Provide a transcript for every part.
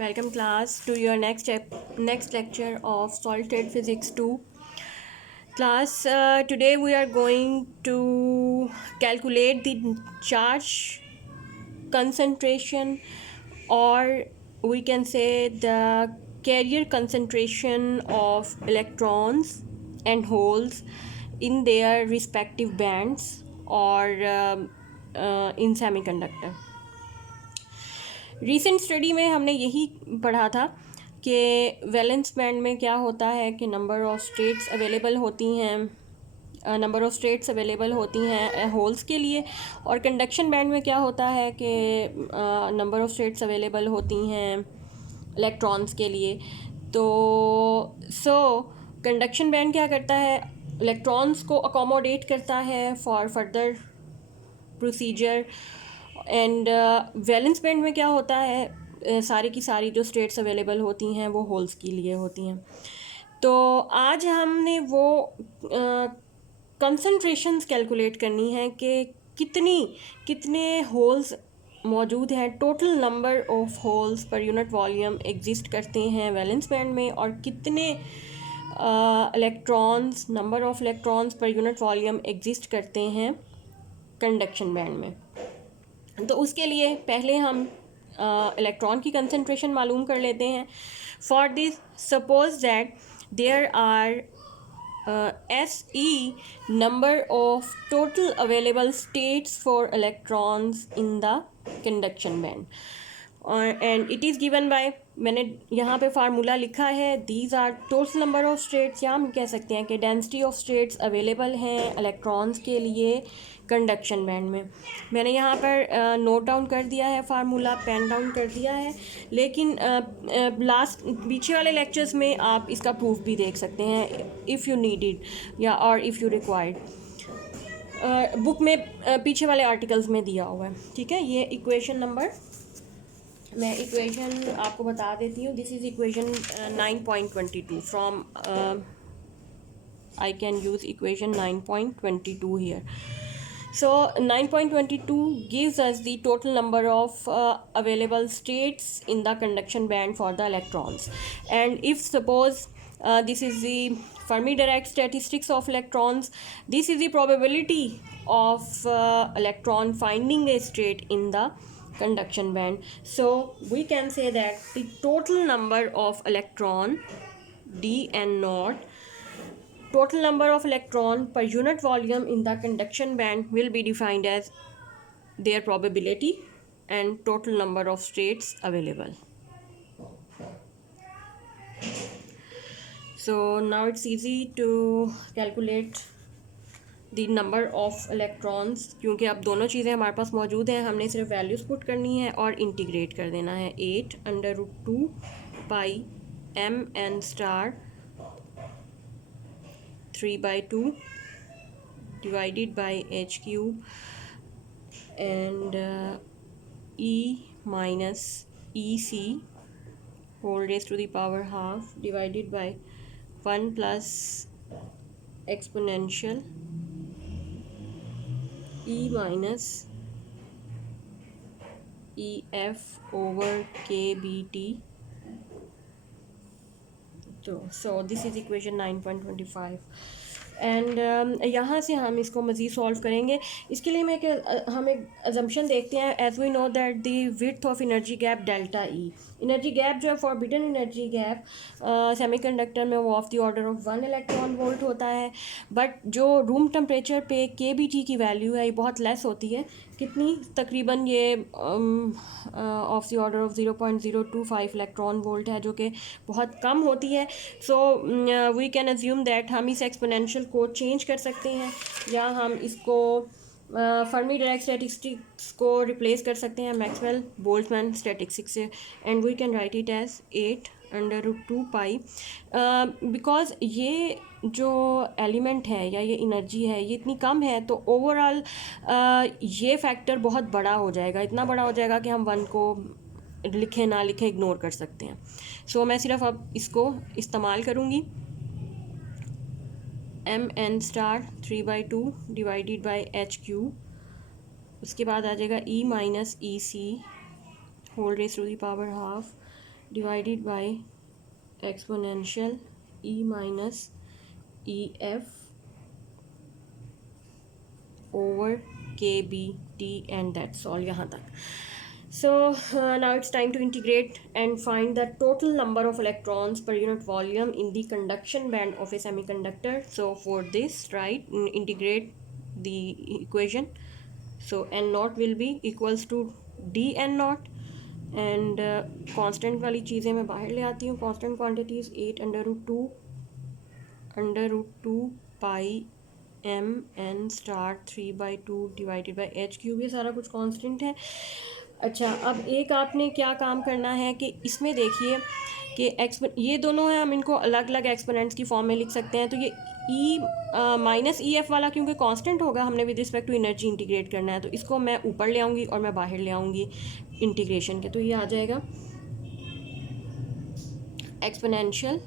Welcome class to your next lecture of Solid Physics 2. Class, today we are going to calculate the charge concentration, or we can say the carrier concentration of electrons and holes in their respective bands, or in semiconductor. Recent study में हमने यही पढ़ा था कि valence band में क्या होता है कि नंबर ऑफ़ स्टेट्स अवेलेबल होती हैं होल्स के लिए, और कंडक्शन बैंड में क्या होता है कि नंबर ऑफ़ स्टेट्स अवेलेबल होती हैं इलेक्ट्रॉन्स के लिए। तो कंडक्शन बैंड क्या करता है, इलेक्ट्रॉन्स को अकोमोडेट करता है for further procedure. And valence band में क्या होता है, सारी की सारी जो स्टेट्स अवेलेबल होती हैं वो होल्स के लिए होती हैं। तो आज हमने वो कंसंट्रेशंस कैलकुलेट करनी है कि कितने होल्स मौजूद हैं, total number of holes per unit volume exist करते हैं वैलेंस बैंड में, और कितने इलेक्ट्रॉन्स नंबर ऑफ इलेक्ट्रॉन्स पर यूनिट वॉल्यूम एग्जिस्ट करते हैं कंडक्शन बैंड में। तो उसके लिए पहले हम इलेक्ट्रॉन की कंसंट्रेशन मालूम कर लेते हैं। For this suppose that there are SE number of total available states for electrons in the conduction band, and it is given by, मैंने यहाँ पे फार्मूला लिखा है, these are total number of states, या हम कह सकते हैं कि डेंसिटी ऑफ स्टेट्स अवेलेबल हैं इलेक्ट्रॉन्स के लिए कंडक्शन बैंड में। मैंने यहाँ पर नोट डाउन कर दिया है, फार्मूला पेन डाउन कर दिया है, लेकिन पीछे वाले लेक्चर्स में आप इसका प्रूफ भी देख सकते हैं इफ़ यू नीडेड या और इफ़ यू रिक्वायर्ड। बुक में पीछे वाले आर्टिकल्स में दिया हुआ है, ठीक है। ये इक्वेशन नंबर, मैं इक्वेशन आपको बता देती हूँ। This is equation 9.22 from I can use equation 9.22 here. So 9.22 gives us the total number of available states in the conduction band for the electrons. And if suppose this is the Fermi-Dirac statistics of electrons, this is the probability of electron finding a state in the conduction band. So we can say that the total number of electron d and naught, total number of electron per unit volume in the conduction band will be defined as their probability and total number of states available. So now it's easy to calculate the number of electrons, क्योंकि अब दोनों चीज़ें हमारे पास मौजूद हैं, हमने सिर्फ values put करनी है और इंटीग्रेट कर देना है। 8/√2 पाई mn star 3/2 divided by h cube and e minus ec whole raised to the power half divided by 1 plus exponential e minus ef over kbt. So this is equation 9.25 and यहाँ से हम इसको मज़ीद solve करेंगे। इसके लिए हम एक अजम्पशन देखते हैं। As we know that the width of energy gap delta E, energy gap जो है फॉरबिडन एनर्जी गैप सेमीकंडक्टर में वो of the order of 1 electron volt होता है, बट जो रूम टेम्परेचर पे KBT की वैल्यू है ये बहुत लेस होती है। कितनी, तकरीबन ये of the order of 0.025 electron volt है, जो कि बहुत कम होती है। So we can assume that हम इस एक्सपोनेंशियल को चेंज कर सकते हैं, या हम इसको फर्मी डायरेक्ट स्टैटिस्टिक्स को रिप्लेस कर सकते हैं मैक्सवेल बोल्ट्जमैन स्टैटिस्टिक्स से, and we can write it as 8/√2 pi, because ये जो एलिमेंट है या ये एनर्जी है ये इतनी कम है, तो ओवरऑल ये फैक्टर बहुत बड़ा हो जाएगा, इतना बड़ा हो जाएगा कि हम 1 को लिखे ना लिखे इग्नोर कर सकते हैं। सो मैं सिर्फ अब इसको इस्तेमाल करूँगी, mn star 3/2 divided by h cube, उसके बाद आ जाएगा e minus ec whole raise to the power half divided by exponential E minus EF over KBT, and that's all यहाँ तक. So now it's time to integrate and find the total number of electrons per unit volume in the conduction band of a semiconductor. So for this, right, integrate the equation. So N naught will be equals to D N naught, and constant वाली चीज़ें मैं बाहर ले आती हूँ. Constant quantities 8 under root 2 pi m n star 3/2 divided by H cube. ये सारा कुछ कांस्टेंट है. अच्छा, अब एक आपने क्या काम करना है कि इसमें देखिए कि ये दोनों हैं, हम इनको अलग अलग एक्सपोनेंट्स की फॉर्म में लिख सकते हैं. तो ये ई माइनस ई एफ वाला क्योंकि कांस्टेंट होगा, हमने with respect to energy integrate करना है, तो इसको मैं ऊपर ले आऊँगी और मैं बाहर ले आऊँगी इंटीग्रेशन के. तो ये आ जाएगा exponential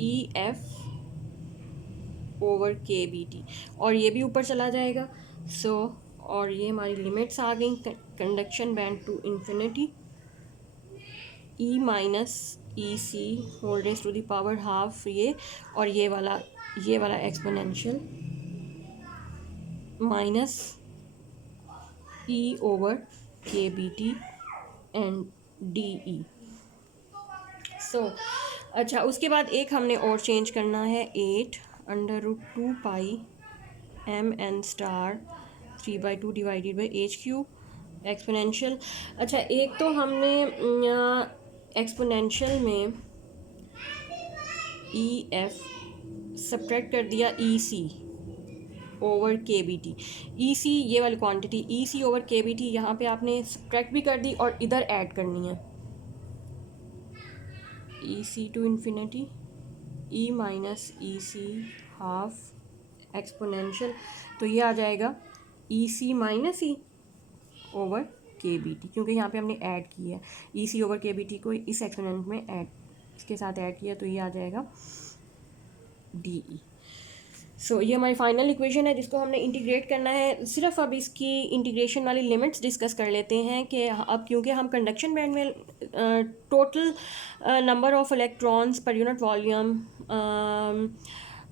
E F over K B T, और ये भी ऊपर चला जाएगा. सो और ये हमारी लिमिट्स आ गई. Conduction band to infinity E minus E C whole raise to the power half, ये और ये वाला exponential minus E over K B T and D E. So अच्छा, उसके बाद एक हमने और चेंज करना है. 8 under root 2 pi m n star 3/2 divided by H cube exponential. अच्छा, एक तो हमने एक्सपोनेंशियल में ई एफ सब्ट्रैक्ट कर दिया ई C over K B T. ई सी ये वाली क्वांटिटी ई C over K B T यहाँ पे आपने सब्ट्रैक्ट भी कर दी और इधर ऐड करनी है E C to infinity E minus E C half exponential. तो ये आ जाएगा E C minus E over K B T, क्योंकि यहाँ पे हमने ऐड किया है E C over K B T को इस एक्सपोनेंट में ऐड इसके साथ ऐड किया. तो ये आ जाएगा डी ई. सो ये हमारी फाइनल इक्वेशन है जिसको हमने इंटीग्रेट करना है. सिर्फ अब इसकी इंटीग्रेशन वाली लिमिट्स डिस्कस कर लेते हैं कि अब क्योंकि हम कंडक्शन बैंड में टोटल नंबर ऑफ इलेक्ट्रॉन्स पर unit volume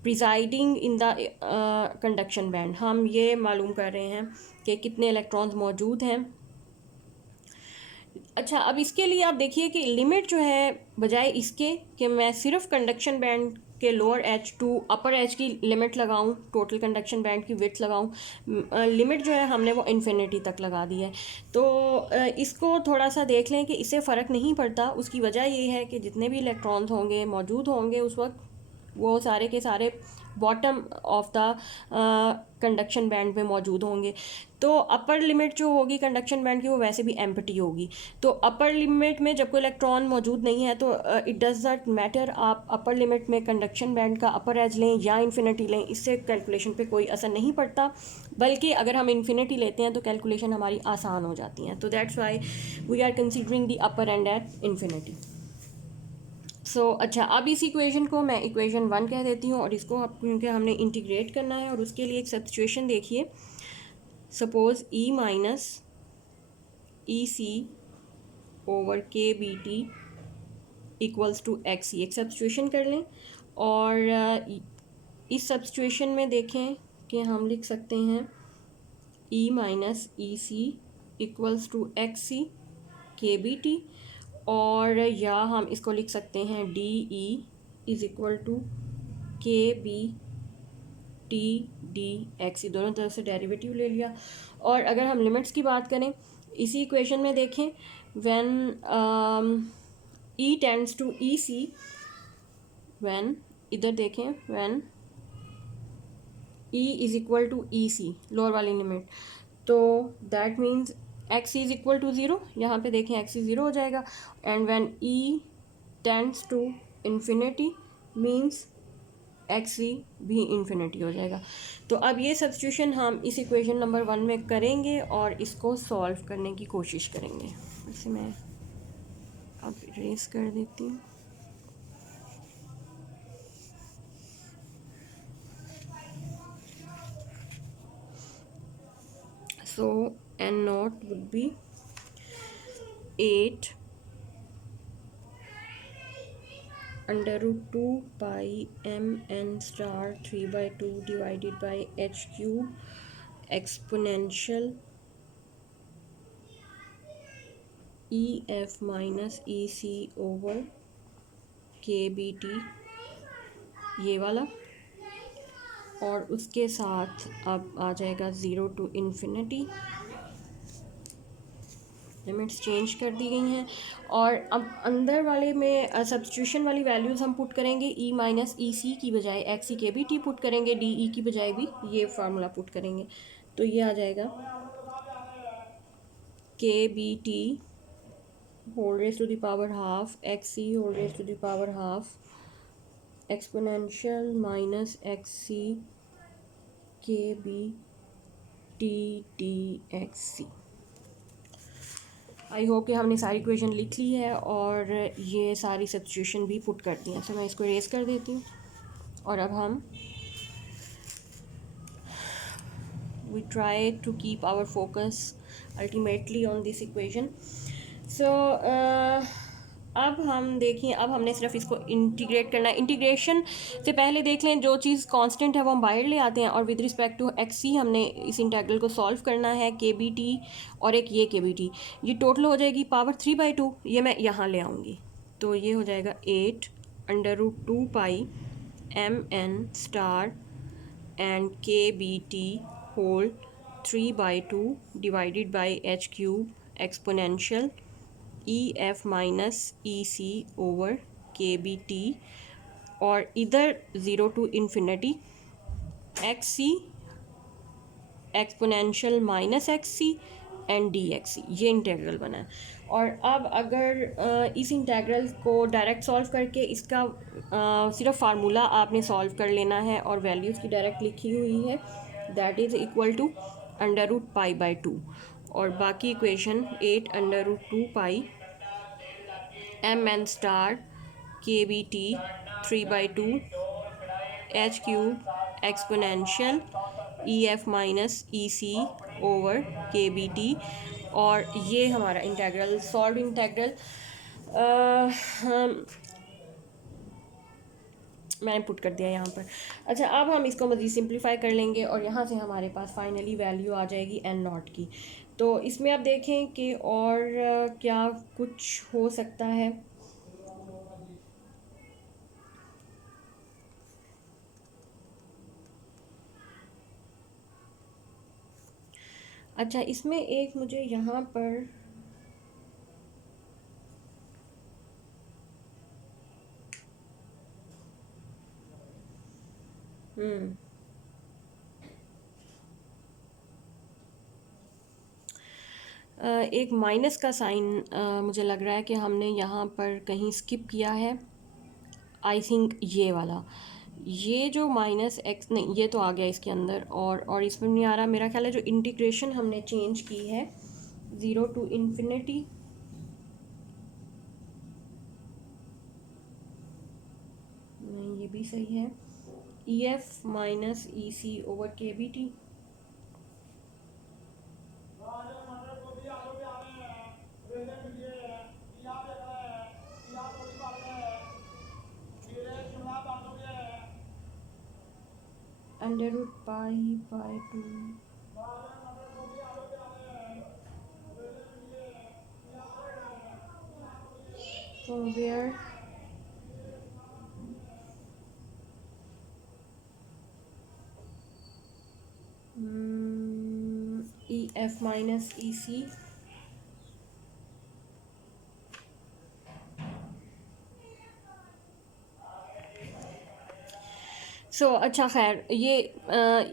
presiding in the conduction band, हम ये मालूम कर रहे हैं कि कितने इलेक्ट्रॉन्स मौजूद हैं. अच्छा, अब इसके लिए आप देखिए कि लिमिट जो है, बजाय इसके कि मैं सिर्फ कंडक्शन बैंड के लोअर एच टू अपर एच की लिमिट लगाऊं, टोटल कंडक्शन बैंड की विड्थ लगाऊं, लिमिट जो है हमने वो इन्फिनिटी तक लगा दी है. तो इसको थोड़ा सा देख लें कि इससे फ़र्क नहीं पड़ता. उसकी वजह ये है कि जितने भी इलेक्ट्रॉन्स होंगे मौजूद होंगे उस वक्त वो सारे के सारे bottom of the conduction band में मौजूद होंगे. तो अपर लिमिट जो होगी कंडक्शन बैंड की वो वैसे भी एम्प्टी होगी. तो अपर लिमिट में जब कोई इलेक्ट्रॉन मौजूद नहीं है तो इट डज़ नॉट मैटर आप अपर लिमिट में कंडक्शन बैंड का अपर एज लें या इन्फिनिटी लें, इससे कैलकुलेशन पे कोई असर नहीं पड़ता. बल्कि अगर हम इन्फिनिटी लेते हैं तो कैलकुलेशन हमारी आसान हो जाती हैं. तो that's why we are considering the upper end at infinity. So अच्छा, अब इस इक्वेशन को मैं इक्वेशन 1 कह देती हूँ और इसको अब क्योंकि हमने इंटीग्रेट करना है और उसके लिए एक सब्स्टिट्यूशन देखिए. Suppose E minus E C over K B T equals to X, एक सब्स्टिट्यूशन कर लें. और इस सब्स्टिट्यूशन में देखें कि हम लिख सकते हैं E minus E C equals to X C K B T, और या हम इसको लिख सकते हैं D E is equal to K B T D X. दोनों तरफ से डेरिवेटिव ले लिया. और अगर हम लिमिट्स की बात करें इसी इक्वेशन में देखें, when E tends to E C, when इधर देखें when E is equal to E C lower वाली लिमिट, तो that means X is equal to zero. यहाँ पे देखें एक्स ज़ीरो हो जाएगा. And when E tends to infinity means X भी इन्फिनिटी हो जाएगा. तो अब ये सब्स्टिट्यूशन हम इस इक्वेशन नंबर 1 में करेंगे और इसको सॉल्व करने की कोशिश करेंगे. इसे मैं अब इरेज कर देती हूँ. So N naught would be 8 under root 2 pi mn star 3/2 divided by h cube exponential EF minus EC over KBT, ये वाला। और उसके साथ अब आ जाएगा 0 टू इन्फिनिटी, लिमिट्स चेंज कर दी गई हैं। और अब अंदर वाले में सब्स्टिट्यूशन वाली वैल्यूज़ हम पुट करेंगे, ई माइनस ई सी की बजाय एक्स ई के बी टी पुट करेंगे, डी ई की बजाय भी ये फार्मूला पुट करेंगे। तो ये आ जाएगा K B T whole raise to the power half X C whole raise to the power half exponential minus X C K B T D X C. I hope कि हमने सारी equation लिख ली है और ये सारी सब्स्टिट्यूशन भी put कर दी हैं। तो मैं इसको इरेज कर देती हूँ और अब हम we try to keep our focus ultimately on this equation. So अब हम देखिए, अब हमने सिर्फ इसको इंटीग्रेट करना है। इंटीग्रेशन से पहले देख लें, जो चीज़ कांस्टेंट है वो हम बाहर ले आते हैं और विद रिस्पेक्ट टू एक्स सी हमने इस इंटीग्रल को सॉल्व करना है, के बी टी और एक ये के बी टी, ये टोटल हो जाएगी पावर 3/2, ये मैं यहाँ ले आऊँगी। तो ये हो जाएगा 8 under root 2 pi mn star and K B T whole 3/2 divided by h cube exponential EF minus EC over KBT, और इधर 0 to infinity XC exponential minus XC and DXC, ये इंटीग्रल बना है। और अब अगर इस इंटीग्रल को डायरेक्ट सॉल्व करके इसका सिर्फ फार्मूला आपने सॉल्व कर लेना है और वैल्यूज़ की डायरेक्ट लिखी हुई है, that is equal to under root pi by 2, और बाकी equation 8 under root 2 pi mn star K B T 3/2 h cube exponential EF minus EC over KBT, और ये हमारा इंटीग्रल सॉल्व इंटीग्रल मैंने पुट कर दिया यहाँ पर। अच्छा, अब हम इसको मज़ीद सिंप्लीफाई कर लेंगे और यहाँ से हमारे पास फाइनली वैल्यू आ जाएगी n नॉट की। तो इसमें आप देखें कि और क्या कुछ हो सकता है। अच्छा, इसमें एक मुझे यहाँ पर एक माइनस का साइन मुझे लग रहा है कि हमने यहाँ पर कहीं स्किप किया है। आई थिंक ये वाला, ये जो माइनस एक्स, नहीं ये तो आ गया इसके अंदर, और इसमें नहीं आ रहा। मेरा ख्याल है जो इंटीग्रेशन हमने चेंज की है 0 टू इन्फिनिटी, नहीं ये भी सही है, EF minus EC over KBT। Under root pi by 2, from where EF minus EC अच्छा खैर, ये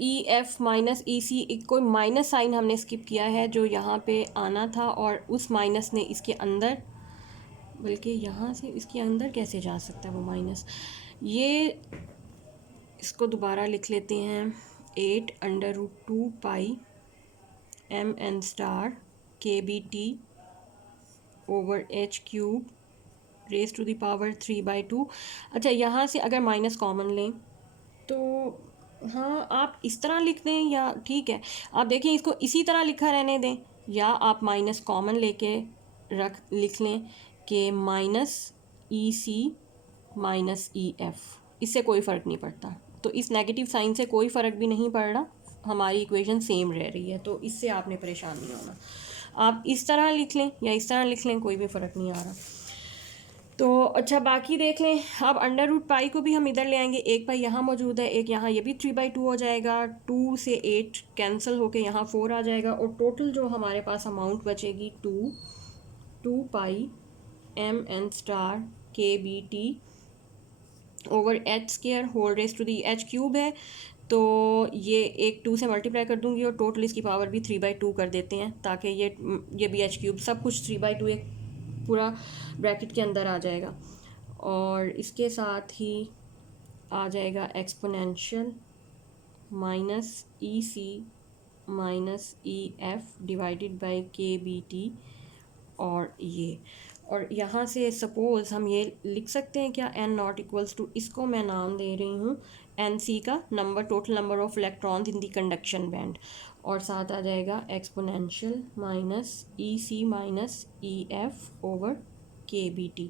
EF माइनस EC कोई माइनस साइन हमने स्किप किया है जो यहाँ पे आना था, और उस माइनस ने इसके अंदर, बल्कि यहाँ से इसके अंदर कैसे जा सकता है वो माइनस, ये इसको दोबारा लिख लेते हैं। 8 under root 2 pi mn star KBT over h cube raise to the power 3/2। अच्छा, यहाँ से अगर माइनस कॉमन लें तो हाँ, आप इस तरह लिख दें या ठीक है, आप देखें इसको इसी तरह लिखा रहने दें, या आप माइनस कॉमन लेके लिख लें कि minus EC minus E F, इससे कोई फ़र्क नहीं पड़ता। तो इस नेगेटिव साइन से कोई फ़र्क भी नहीं पड़ रहा, हमारी इक्वेशन सेम रह रही है, तो इससे आपने परेशान नहीं होना। आप इस तरह लिख लें या इस तरह लिख लें, कोई भी फ़र्क नहीं आ रहा। तो अच्छा, बाकी देख लें। अब अंडर रूट पाई को भी हम इधर ले आएंगे, एक पाई यहाँ मौजूद है, एक यहाँ, ये भी 3/2 हो जाएगा। 2 से 8 कैंसिल होके यहाँ 4 आ जाएगा, और टोटल जो हमारे पास अमाउंट बचेगी 2 pi M N star K B T over H square whole raise to the H cube है। तो ये एक 2 से मल्टीप्लाई कर दूंगी, और टोटल इसकी पावर भी 3/2 कर देते हैं, ताकि ये भी एच क्यूब सब कुछ 3/2 एक पूरा ब्रैकेट के अंदर आ जाएगा। और इसके साथ ही आ जाएगा exponential minus E C minus E F divided by K B T. और यहाँ से सपोज़ हम ये लिख सकते हैं क्या, एन नॉट इक्वल्स टू, इसको मैं नाम दे रही हूँ एन सी का नंबर, total number of electrons in the conduction band, और साथ आ जाएगा exponential minus E C minus E F over K B T.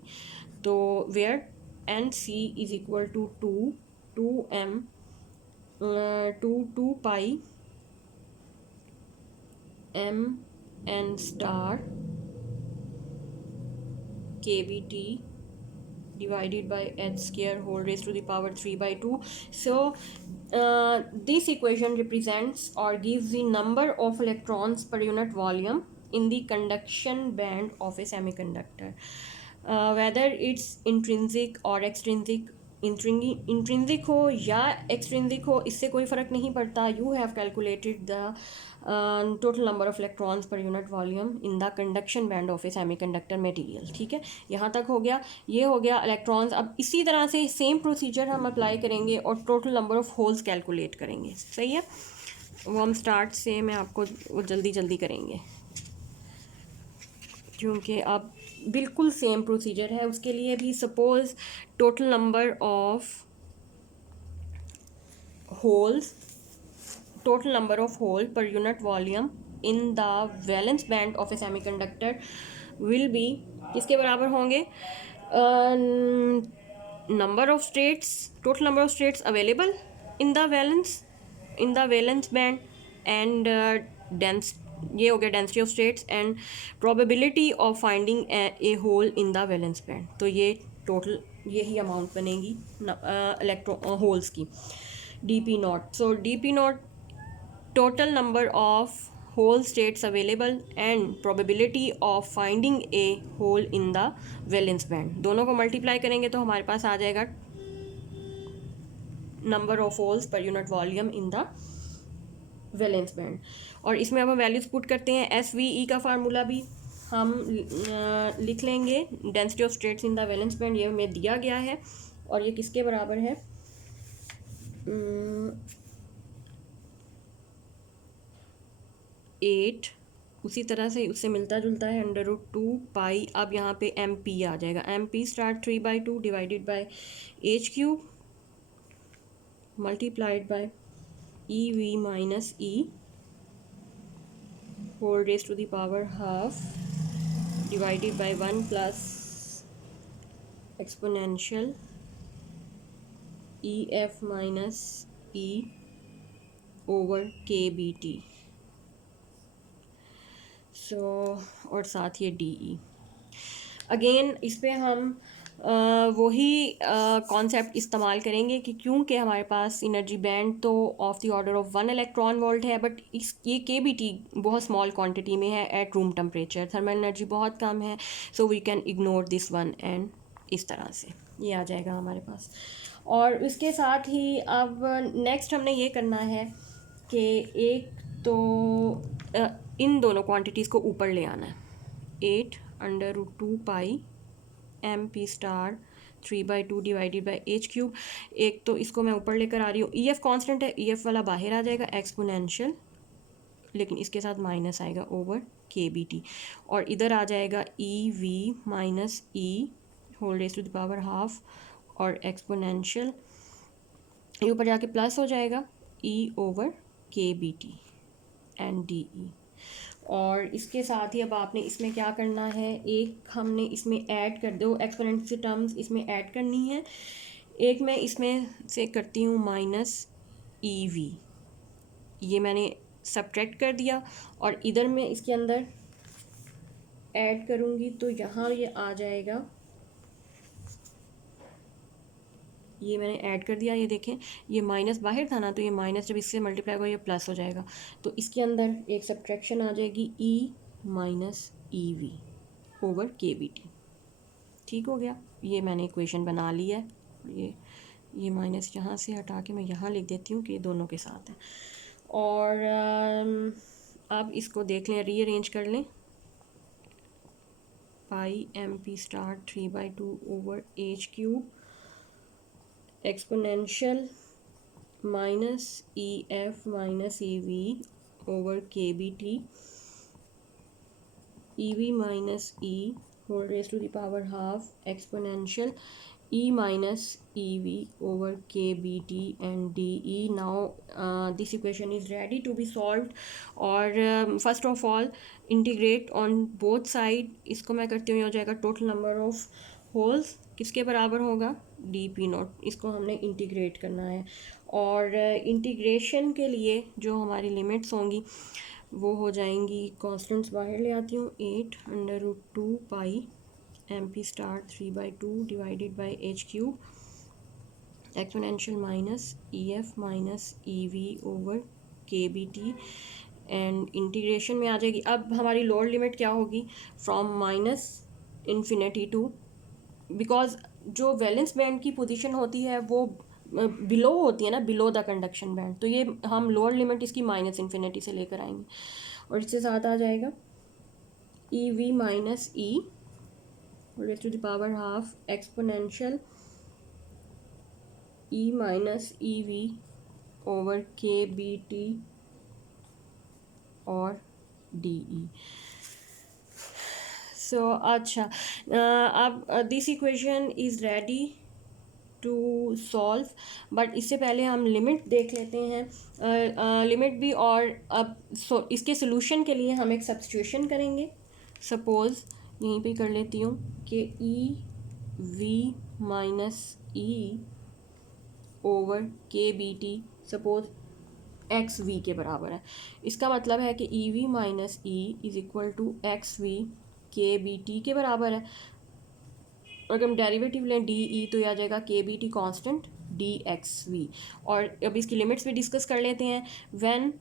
तो where N C is equal to two pi M N star K B T divided by h square whole raised to the power 3/2. So this equation represents or gives the number of electrons per unit volume in the conduction band of a semiconductor, whether it's intrinsic or extrinsic, intrinsic हो या extrinsic हो, इससे कोई फ़र्क नहीं पड़ता। You have calculated the total number of electrons पर unit volume in the conduction band of a semiconductor material. ठीक है, यहाँ तक हो गया, ये हो गया इलेक्ट्रॉन्स। अब इसी तरह से सेम प्रोसीजर हम अप्लाई करेंगे और total number of holes calculate करेंगे। सही है, वो हम स्टार्ट से मैं आपको वो जल्दी जल्दी करेंगे, क्योंकि अब बिल्कुल सेम प्रोसीजर है उसके लिए भी। Suppose total number of holes per unit volume in the valence band of a semiconductor will be, किसके बराबर होंगे, number of states, total number of states available in the valence band, and dense, ये हो गया density of states, and probability of finding a hole in the valence band. तो ये total यही amount बनेगी इलेक्ट्रॉन होल्स की, D P naught. So D P not total number of hole states available and probability of finding a hole in the valence band, दोनों को multiply करेंगे तो हमारे पास आ जाएगा number of holes per unit volume in the valence band. और इसमें अब हम वैल्यूज पुट करते हैं। एस वी ई का फार्मूला भी हम लिख लेंगे, density of states in the valence band, ये हमें दिया गया है, और ये किसके बराबर है, 8, उसी तरह से उससे मिलता जुलता है √2 पाई। अब यहाँ पे एम पी आ जाएगा, M P star 3/2 divided by H cube multiplied by E V minus E whole raise to the power half divided by 1 plus exponential E F minus E over K B T. So और साथ ये D E. Again इस पर हम वही concept इस्तेमाल करेंगे कि क्योंकि हमारे पास एनर्जी बैंड तो of the order of 1 electron volt है, बट ये के बी टी बहुत स्मॉल क्वांटिटी में है at room temperature, thermal energy बहुत कम है, so we can ignore this one, and इस तरह से ये आ जाएगा हमारे पास। और उसके साथ ही अब नेक्स्ट हमने ये करना है कि एक तो इन दोनों क्वांटिटीज़ को ऊपर ले आना है, 8√2 pi M P star 3/2 divided by H cube. एक तो इसको मैं ऊपर लेकर आ रही हूँ, ई एफ कॉन्स्टेंट है, ई एफ वाला बाहर आ जाएगा, एक्सपोनेंशियल, लेकिन इसके साथ माइनस आएगा ओवर के बी टी, और इधर आ जाएगा E V minus E whole raise to the power half, और एक्सपोनेंशियल ये ऊपर जाके प्लस हो जाएगा E over K B T and D E. और इसके साथ ही अब आपने इसमें क्या करना है, एक हमने इसमें ऐड कर दो एक्सपोनेंशियल टर्म्स इसमें ऐड करनी है। एक मैं इसमें से करती हूँ माइनस ई वी, ये मैंने सब्ट्रैक्ट कर दिया, और इधर मैं इसके अंदर ऐड करूँगी तो यहाँ ये आ जाएगा, ये मैंने ऐड कर दिया। ये देखें, ये माइनस बाहर था ना, तो ये माइनस जब इससे मल्टीप्लाई होगा ये प्लस हो जाएगा, तो इसके अंदर एक सब्ट्रैक्शन आ जाएगी ई minus E V over K B T. ठीक हो गया, ये मैंने इक्वेशन बना ली है। ये माइनस यहाँ से हटा के मैं यहाँ लिख देती हूँ कि ये दोनों के साथ है। और अब इसको देख लें, रीअरेंज कर लें। Pi M P star 3/2 over H cube exponential minus E F minus E V over K B T E V minus E whole raise to the power half exponential e minus ev over kbt and de. Now this equation is ready to be solved. और first of all integrate on both side, इसको मैं करती हूँ, ये हो जाएगा total number of holes किसके बराबर होगा, डी पी नॉट, इसको हमने इंटीग्रेट करना है। और इंटीग्रेशन के लिए जो हमारी लिमिट्स होंगी वो हो जाएंगी, कॉन्स्टेंट्स बाहर ले आती हूँ, 8/√2 pi M P star 3/2 divided by H cube exponential minus E F minus E V over K B T, and integration में आ जाएगी। अब हमारी लोअर लिमिट क्या होगी, from minus infinity to, because जो वैलेंस बैंड की पोजीशन होती है वो बिलो होती है ना, बिलो द कंडक्शन बैंड, तो ये हम लोअर लिमिट इसकी माइनस इन्फिनिटी से लेकर आएंगे, और इसके साथ आ जाएगा E V minus E raised to the power half exponential e minus ev over kbt और de. So अच्छा, अब this equation is ready to solve, but इससे पहले हम लिमिट देख लेते हैं, लिमिट भी। और अब इसके सोल्यूशन के लिए हम एक सब्स्टिट्यूशन करेंगे। सपोज़ यहीं पे कर लेती हूँ कि E V minus E over K B T suppose X V के बराबर है। इसका मतलब है कि E V minus E is equal to X V K B T के बराबर है। और अगर हम डेरिवेटिव लें डी ई तो यह आ जाएगा K B T constant D X V. और अब इसकी लिमिट्स भी डिस्कस कर लेते हैं। When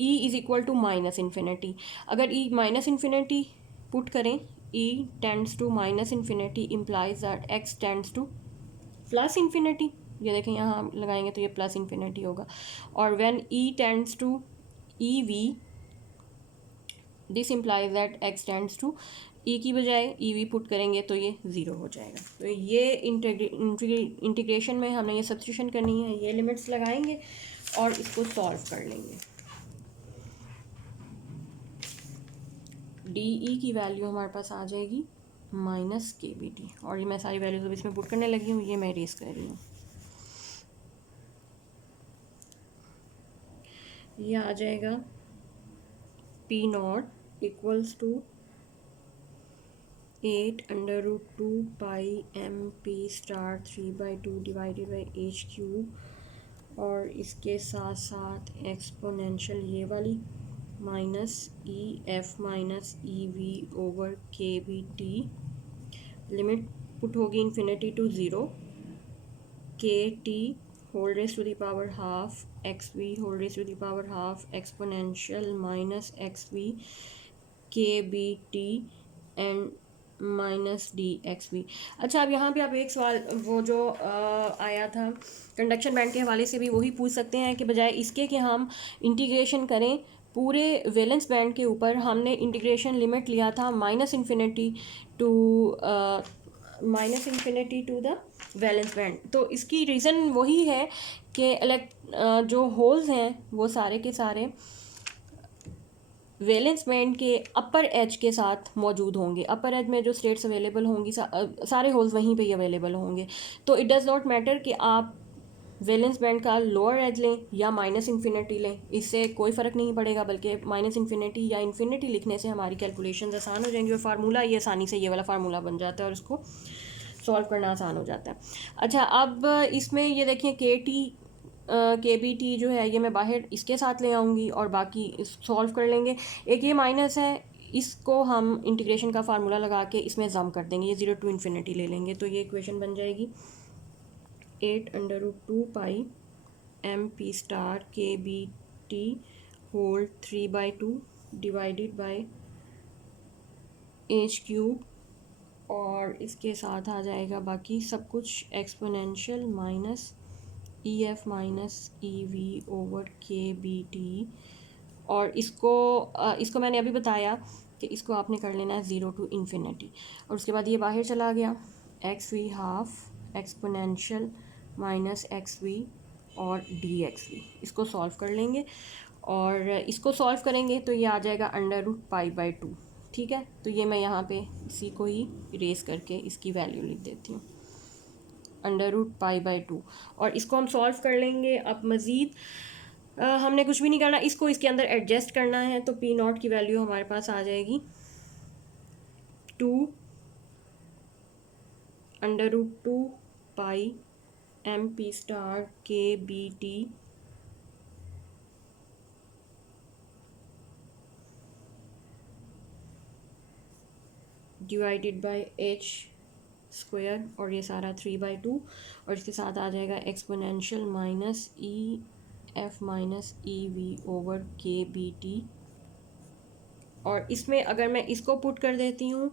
E is equal to minus infinity, अगर ई माइनस इन्फिनिटी पुट करें, e tends to minus infinity implies that x tends to plus infinity. ये देखें यहाँ लगाएंगे तो ये प्लस इन्फिनिटी होगा। और when e tends to E V, this implies that x tends to e की बजाय ई वी पुट करेंगे तो ये ज़ीरो हो जाएगा। तो ये इंटीग्रेशन में हमने ये सब्स्टिट्यूशन करनी है, ये लिमिट्स लगाएंगे और इसको सॉल्व कर लेंगे। डी ई की वैल्यू हमारे पास आ जाएगी माइनस के बी टी, और ये मैं सारी वैल्यूज अब इसमें पुट करने लगी हूँ, ये मैं इरेज कर रही हूँ। ये आ जाएगा P naught equals to 8/√2 pi M P star 3/2 divided by H cube, और इसके साथ साथ एक्सपोनेंशियल ये वाली minus E F minus E V over K B T, limit put होगी infinity to zero, K T whole raise to the power half X V whole raise to the power half exponential minus X V K B T and minus D X V. अच्छा, अब यहाँ पे आप एक सवाल वो जो आया था कंडक्शन बैंड के हवाले से भी वही पूछ सकते हैं कि बजाय इसके कि हम इंटीग्रेशन करें पूरे वैलेंस बैंड के ऊपर, हमने इंटीग्रेशन लिमिट लिया था minus infinity to the valence band. तो इसकी रीज़न वही है कि जो होल्स हैं वो सारे के सारे वैलेंस बैंड के अपर एज के साथ मौजूद होंगे। अपर एज में जो स्टेट्स अवेलेबल होंगी सारे होल्स वहीं पे ही अवेलेबल होंगे। तो इट डज़ नॉट मैटर कि आप वैलेंस बैंड का लोअर एज लें या माइनस इन्फिनिटी लें, इससे कोई फ़र्क नहीं पड़ेगा, बल्कि माइनस इन्फिनिटी या इन्फिनिटी लिखने से हमारी कैलकुलेशंस आसान हो जाएंगी और फार्मूला ये आसानी से ये वाला फार्मूला बन जाता है और उसको सॉल्व करना आसान हो जाता है। अच्छा, अब इसमें ये देखिए के बी टी जो है ये मैं बाहर इसके साथ ले आऊँगी और बाकी सॉल्व कर लेंगे। एक ये माइनस है, इसको हम इंटीग्रेशन का फार्मूला लगा के इसमें जम कर देंगे, ये 0 टू इन्फिनिटी ले लेंगे, तो ये इक्वेशन बन जाएगी 8√2 M P star K B T whole 3/2 divided by H cube, और इसके साथ आ जाएगा बाकी सब कुछ exponential minus E F minus E V over K B T. और इसको मैंने अभी बताया कि इसको आपने कर लेना है 0 टू इन्फिनिटी, और उसके बाद ये बाहर चला गया, X V half exponential minus X V और डी एक्स वी। इसको सॉल्व कर लेंगे और इसको सॉल्व करेंगे तो ये आ जाएगा √π/2। ठीक है, तो ये मैं यहाँ पे इसी को ही इरेज करके इसकी वैल्यू लिख देती हूँ, √π/2। और इसको हम सॉल्व कर लेंगे। अब मज़ीद हमने कुछ भी नहीं करना, इसको इसके अंदर एडजस्ट करना है, तो पी नॉट की वैल्यू हमारे पास आ जाएगी 2√2 M P star K B T divided by H square, और ये सारा 3/2, और इसके साथ आ जाएगा exponential minus E F minus E V over K B T. और इसमें अगर मैं इसको पुट कर देती हूँ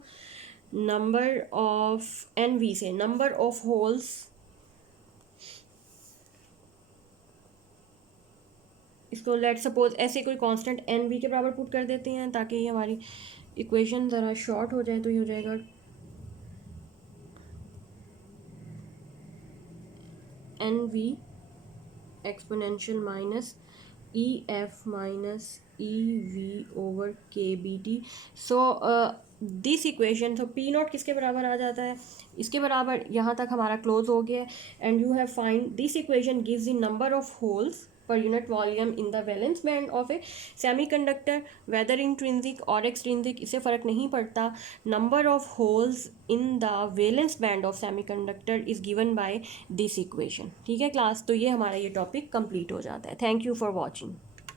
नंबर ऑफ एन वी से, नंबर ऑफ होल्स, इसको लेट सपोज ऐसे कोई कांस्टेंट एन वी के बराबर पुट कर देते हैं ताकि ये हमारी इक्वेशन ज़रा शॉर्ट हो जाए, तो ये हो जाएगा N V exponential minus E F minus E V over K B T. So this equation, तो पी नॉट किसके बराबर आ जाता है, इसके बराबर। यहाँ तक हमारा क्लोज हो गया है, and you have find this equation gives the number of holes per unit volume in the valence band of a semiconductor, whether intrinsic or extrinsic इससे फ़र्क नहीं पड़ता। number of holes in the valence band of semiconductor is given by this equation। ठीक है class, तो ये हमारा ये टॉपिक कंप्लीट हो जाता है। Thank you for watching.